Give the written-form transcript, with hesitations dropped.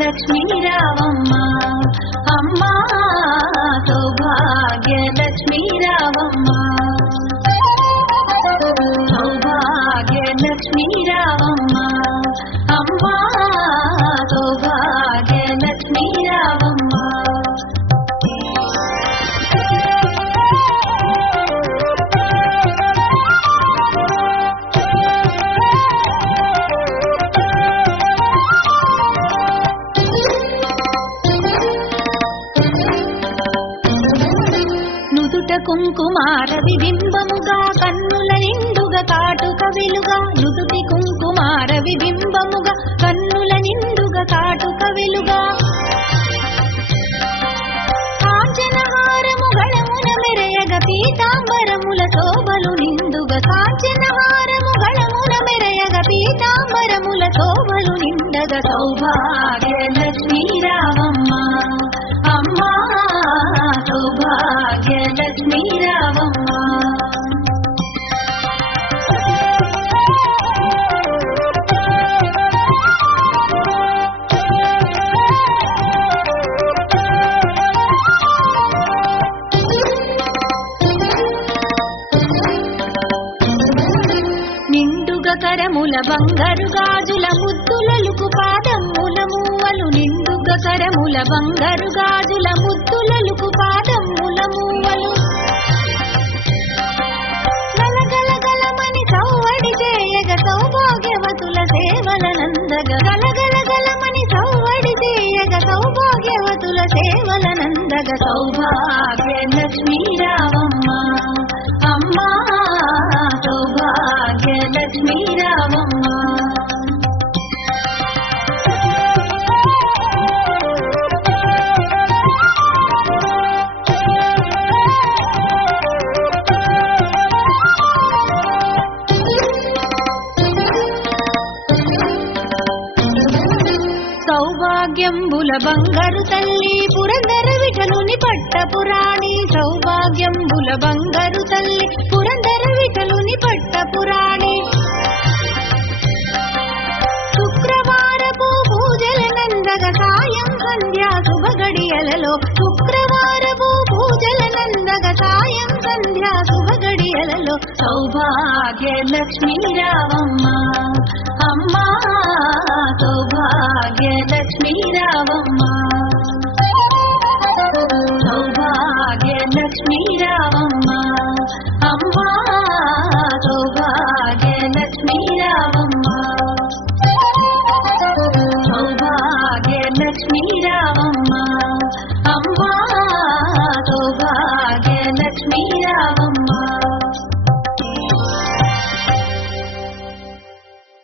లక్ష్మీ రావమ్మ అమ్మ సౌభాగ్య లక్ష్మీ రావమ్మ సౌభాగ్య లక్ష్మీ రావమ్మ అమ్మ సౌభాగ్య లక్ష్మీ రావమ్మ కుంకుమార విబింబముగా కన్నుల నిండుగా కాటుక వెలుగా నుదుటి కుంకుమార విబింబముగా కన్నుల నిండుగా కాటుక వెలుగా కాంచనహారము గళమున మెరయగ పీతాంబరముల శోభలు నిండుగా కాంచనహారము గళమున మెరయగ పీతాంబరముల శోభలు నిండగా సౌభాగ్య లక్ష్మీ రావమ్మ అమ్మ సౌభాగ్య లక్ష్మీ రావమ్మ నిండుగా కరముల బంగారు గాజుల ముద్దులలుకు పాదముల మూవలు నిండుగా కరముల బంగారు గాజుల ముద్దులలుకు పాదముల మూవలు గలగలగలమని సౌవడి చేయగ సౌభాగ్యవతుల సేవల నందగ గలగలగలమని సౌవడి చేయగ సౌభాగ్యవతుల సేవల నందగ సౌభాగ్య లక్ష్మీ రావమ్మ అమ్మ సౌభాగ్య లక్ష్మీ రావమ్మ సౌభాగ్యంబుల బంగారు తల్లి పురందర విఠలుని పట్టపురాణి సౌభాగ్యంబుల బంగారు తల్లి పురందర విఠలుని పట్టపురాణి శుక్రవారపు పూజల నందగ సాయం సంధ్యా శుభ గడియలలో శుక్రవారపు పూజల నందగ సాయం సంధ్యా శుభ గడియలలో సౌభాగ్య లక్ష్మీ రావమ్మ అమ్మ సౌభాగ్య లక్ష్మీ రావమ్మ సౌభాగ్య లక్ష్మీ రావమ్మ అమ్మ సౌభాగ్య లక్ష్మీ రావమ్మ సౌభాగ్య లక్ష్మీ రావమ్మ అమ్మ సౌభాగ్య లక్ష్మీ రావమ్మ